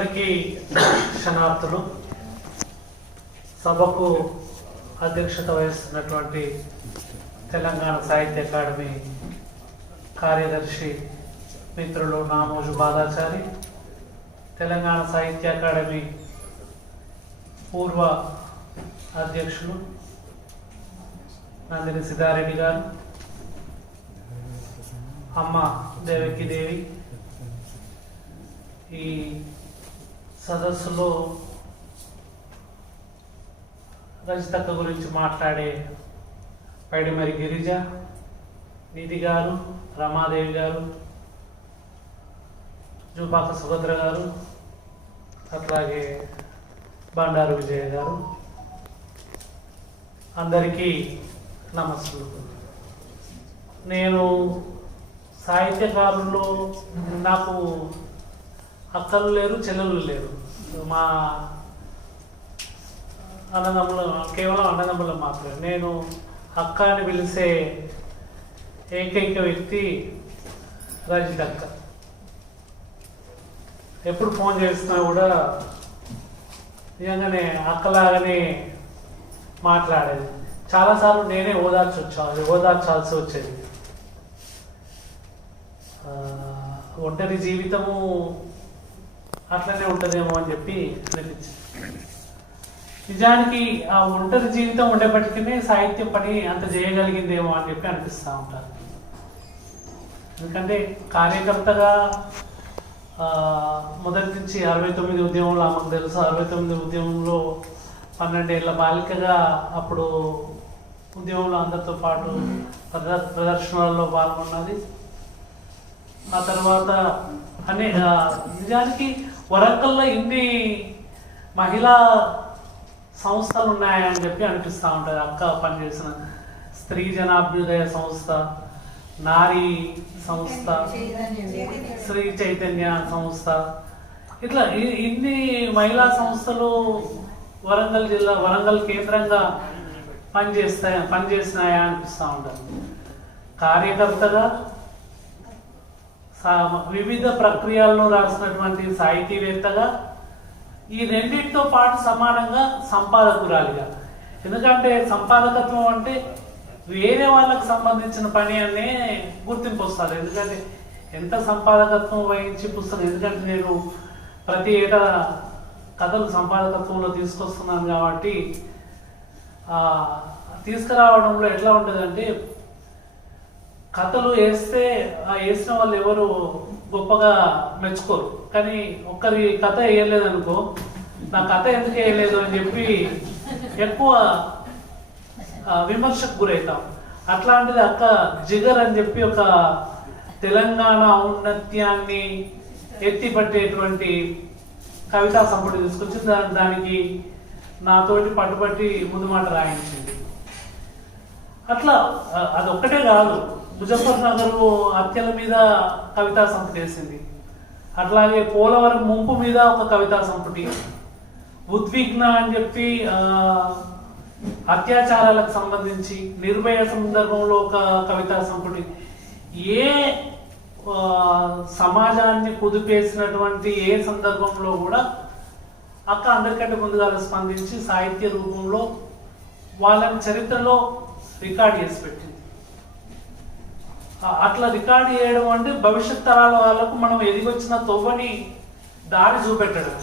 అందరికీ క్షణార్థులు సభకు అధ్యక్షత వహిస్తున్నటువంటి తెలంగాణ సాహిత్య అకాడమీ కార్యదర్శి మిత్రులు నామోజు బాలాచారి తెలంగాణ సాహిత్య అకాడమీ పూర్వ అధ్యక్షులు నందిని సిద్ధారెడ్డి గారు అమ్మ దేవకి దేవి ఈ సదస్సులో రజితక్క గురించి మాట్లాడే పైడిమరి గిరిజ నిధి గారు రమాదేవి గారు జూపాక సుభద్ర గారు అట్లాగే బండారు విజయ గారు అందరికీ నమస్సులు నేను సాహిత్యకారుల్లో నాకు అక్కలు లేరు చెల్లెలు లేరు. మా అన్నదమ్ముల కేవలం అన్నదమ్ముల మాత్రమే. నేను అక్క అని పిలిచే ఏకైక వ్యక్తి రజిత అక్క. ఎప్పుడు ఫోన్ చేసినా కూడా నిజంగానే అక్కలాగానే మాట్లాడేది. చాలాసార్లు నేనే ఓదార్చి వచ్చాను ఓదార్చాల్సి వచ్చేది. ఒంటరి జీవితము అట్లనే ఉంటుందేమో అని చెప్పి అనిపించింది. నిజానికి ఆ ఒంటరి జీవితం ఉండేప్పటికీ సాహిత్యం పని అంత చేయగలిగిందేమో అని చెప్పి అనిపిస్తూ ఉంటారు. ఎందుకంటే కార్యకర్తగా ఆ, మొదటి నుంచి అరవై తొమ్మిది ఉద్యమంలో ఆమెకు తెలుసు అరవై తొమ్మిది ఉద్యమంలో పన్నెండేళ్ళ బాలికగా అప్పుడు ఉద్యమంలో అందరితో పాటు ప్రదర్ ప్రదర్శనలలో పాల్గొన్నది. ఆ తర్వాత అనే నిజానికి వరంగల్లో ఇన్ని మహిళా సంస్థలు ఉన్నాయని చెప్పి అనిపిస్తూ ఉంటుంది. అక్క పనిచేసిన స్త్రీ జనాభ్యుదయ సంస్థ నారీ సంస్థ శ్రీ చైతన్య సంస్థ ఇట్లా ఇ- ఇన్ని మహిళా సంస్థలు వరంగల్ జిల్లా వరంగల్ కేంద్రంగా పనిచేస్తాయి పనిచేసినాయా అనిపిస్తూ ఉంటుంది. కార్యకర్తగా వివిధ ప్రక్రియల్లో రాసినటువంటి సాహితీవేత్తగా ఈ రెండింటితో పాటు సమానంగా సంపాదకురాలిగా. ఎందుకంటే సంపాదకత్వం అంటే వేరే వాళ్ళకు సంబంధించిన పని అనే గుర్తింపు వస్తారు ఎందుకంటే ఎంత సంపాదకత్వం వహించి పుస్తకం ఎందుకంటే నేను ప్రతి ఏటా కథలు సంపాదకత్వంలో తీసుకొస్తున్నాను కాబట్టి తీసుకురావడంలో ఎట్లా ఉంటుందంటే కథలు వేస్తే ఆ వేసిన వాళ్ళు ఎవరు గొప్పగా మెచ్చుకోరు. కానీ ఒక్కరి కథ వేయలేదు అనుకో నా కథ ఎందుకు వేయలేదు అని చెప్పి ఎక్కువ విమర్శకు గురవుతాం అట్లాంటిది అక్క జిగర్ అని చెప్పి ఒక తెలంగాణ ఔన్నత్యాన్ని ఎత్తిపట్టేటువంటి కవితా సంపుటి తీసుకొచ్చి దానికి నాతోటి పట్టుబట్టి ముందు మాట రాయించింది. అట్లా అదొక్కటే కాదు. ముజఫర్ నగర్ హత్యల మీద కవితా సంపుటి వేసింది. అట్లాగే పోలవరం ముంపు మీద ఒక కవితా సంపుటి. ఉద్విగ్న అని చెప్పి అత్యాచారాలకు సంబంధించి నిర్భయ సందర్భంలో ఒక కవితా సంపుటి. ఏ సమాజాన్ని కుదిపేసినటువంటి ఏ సందర్భంలో కూడా అక్క అందరికంటే ముందుగా స్పందించి సాహిత్య రూపంలో వాళ్ళని చరిత్రలో రికార్డ్ చేసి పెట్టింది. అట్లా రికార్డ్ చేయడం అంటే భవిష్యత్ తరాల వాళ్ళకు మనం ఎదిగొచ్చిన తొవ్వని దారి చూపెట్టడం.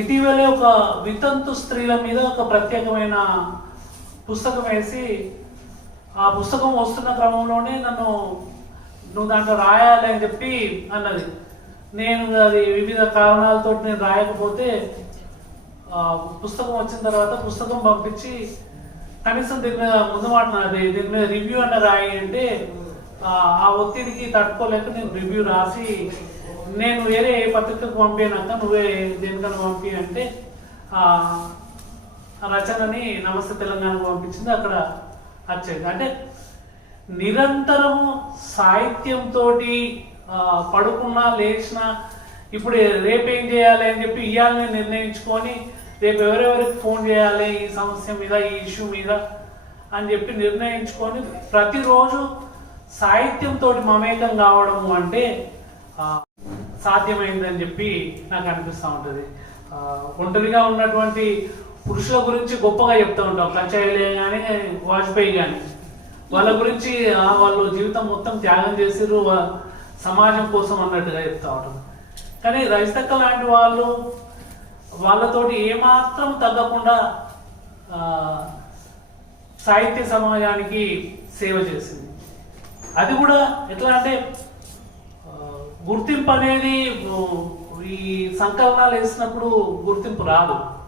ఇటీవలే ఒక వితంతు స్త్రీల మీద ఒక ప్రత్యేకమైన పుస్తకం వేసి ఆ పుస్తకం వస్తున్న క్రమంలోనే నన్ను నువ్వు దాంట్లో రాయాలి అని చెప్పి అన్నది. నేను అది వివిధ కారణాలతో నేను రాయకపోతే పుస్తకం వచ్చిన తర్వాత పుస్తకం పంపించి కనీసం దీని మీద ముందు మాట దీని మీద రివ్యూ అన్న రాయి అంటే ఆ, ఒత్తిడికి తట్టుకోలేక నేను రివ్యూ రాసి నేను వేరే ఏ పత్రికకు పంపినాక నువ్వే దేనికన్నా పంపి అంటే ఆ రచనని నమస్తే తెలంగాణకు పంపించింది అక్కడ వచ్చేది అంటే నిరంతరము సాహిత్యంతో పడుకున్నా లేచినా ఇప్పుడు రేపేం చేయాలి అని చెప్పి ఇవ్వాలని నిర్ణయించుకొని రేపు ఎవరెవరికి ఫోన్ చేయాలి ఈ సమస్య మీద ఈ ఇష్యూ మీద అని చెప్పి నిర్ణయించుకొని ప్రతిరోజు సాహిత్యంతో మమేకం కావడము అంటే సాధ్యమైందని చెప్పి నాకు అనిపిస్తూ ఉంటుంది. ఒంటరిగా ఉన్నటువంటి పురుషుల గురించి గొప్పగా చెప్తూ ఉంటాం. కంచాయిలే కానీ వాజ్పేయి కానీ వాళ్ళ గురించి వాళ్ళు జీవితం మొత్తం త్యాగం చేసిర్రు సమాజం కోసం అన్నట్టుగా చెప్తా ఉంటాం. కానీ రైతక్క లాంటి వాళ్ళు వాళ్ళతోటి ఏమాత్రం తగ్గకుండా సాహిత్య సమాజానికి సేవ చేసింది. అది కూడా ఎట్లా అంటే గుర్తింపు అనేది ఈ సంకలనాలు వేసినప్పుడు గుర్తింపు రాదు.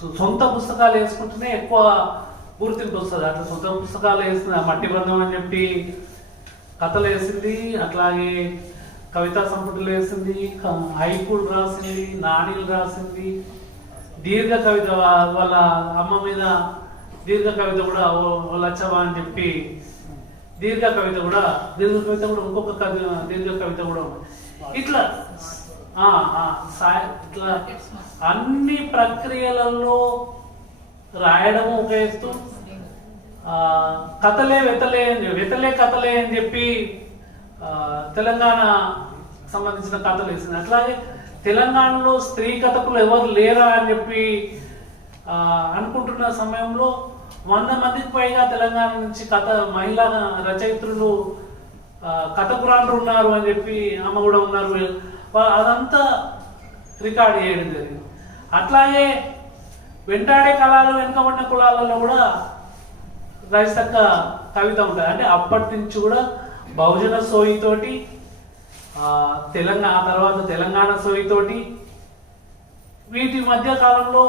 సొ- సొంత పుస్తకాలు వేసుకుంటేనే ఎక్కువ గుర్తింపు వస్తుంది. అట్లా సొంత పుస్తకాలు వేసిన మట్టి బంధం అని చెప్పి కథలు వేసింది అట్లాగే కవితా సంపుటలు వేసింది క- రాసింది నాణీలు రాసింది. దీర్ఘ కవిత వాళ్ళ అమ్మ మీద దీర్ఘ కవిత కూడా ఓ లచ్చవా అని చెప్పి దీర్ఘ కవిత కూడా దీర్ఘ కవిత కూడా ఇంకొక కవి దీర్ఘ కవిత కూడా ఉంది. ఇట్లా ఇట్లా అన్ని ప్రక్రియలలో రాయడము ఒక ఎత్తు. కథలే వెతలే వెతలే కథలే అని చెప్పి తెలంగాణ సంబంధించిన కథలు వేసింది. అట్లాగే తెలంగాణలో స్త్రీ కథకులు ఎవరు లేరా అని చెప్పి అనుకుంటున్న సమయంలో వంద మందికి పైగా తెలంగాణ నుంచి కథ మహిళా రచయిత్రులు ఆ, కథకురాళ్ళు ఉన్నారు అని చెప్పి అమ్మ కూడా ఉన్నారు. అదంతా రికార్డ్ చేయడం జరిగింది. అట్లాగే వెంటాడే కళలు వెనుకబడిన కులాలలో కూడా రైస్తక్క కవిత ఉంటుంది అంటే అప్పటి నుంచి కూడా బహుజన సోయితోటి తెలంగాణ తర్వాత తెలంగాణ సోయితోటి వీటి మధ్య కాలంలో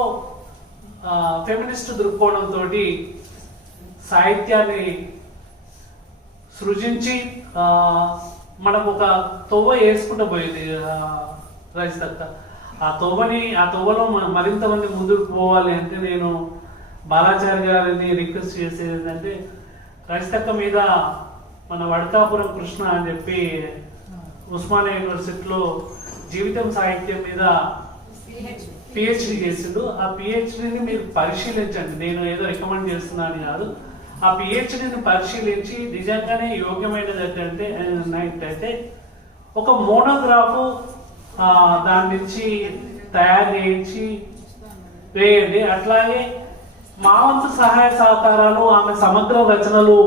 ఫెమినిస్ట్ దృక్కోణంతో సాహిత్యాన్ని సృజించి మనకు ఒక తొవ్వ వేసుకుంటూ పోయింది రైస్తక్క ఆ తొవ్వని ఆ తొవ్వలో మరింత మంది ముందుకు పోవాలి అంటే నేను బాలాచారి గారిని రిక్వెస్ట్ చేసేది ఏంటంటే రజితక్క మీద మన వడకాపురం కృష్ణ అని చెప్పి ఉస్మానియా యూనివర్సిటీలో జీవితం సాహిత్యం మీద పిహెచ్డి చేసిండు. ఆ పిహెచ్డిని మీరు పరిశీలించండి. నేను ఏదో రికమెండ్ చేస్తున్నాను కాదు. ఆ పిహెచ్డిని పరిశీలించి నిజంగానే యోగ్యమైనది ఏంటంటే అయితే ఒక మోనోగ్రాఫ్ దాని నుంచి తయారు చేయించి వేయండి. అట్లాగే మా వంతు సహాయ సహకారాలు ఆమె సమగ్ర రచనలు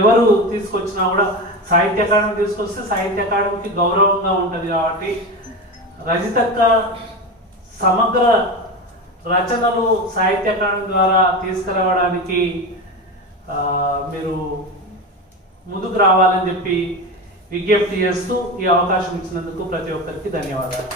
ఎవరు తీసుకొచ్చినా కూడా సాహిత్య అకాడమీ తీసుకొస్తే సాహిత్య అకాడమీకి గౌరవంగా ఉంటుంది కాబట్టి రజితక్క సమగ్ర రచనలు సాహిత్య అకాడమీ ద్వారా తీసుకురావడానికి మీరు ముందుకు రావాలని చెప్పి విజ్ఞప్తి చేస్తూ ఈ అవకాశం ఇచ్చినందుకు ప్రతి ఒక్కరికి ధన్యవాదాలు.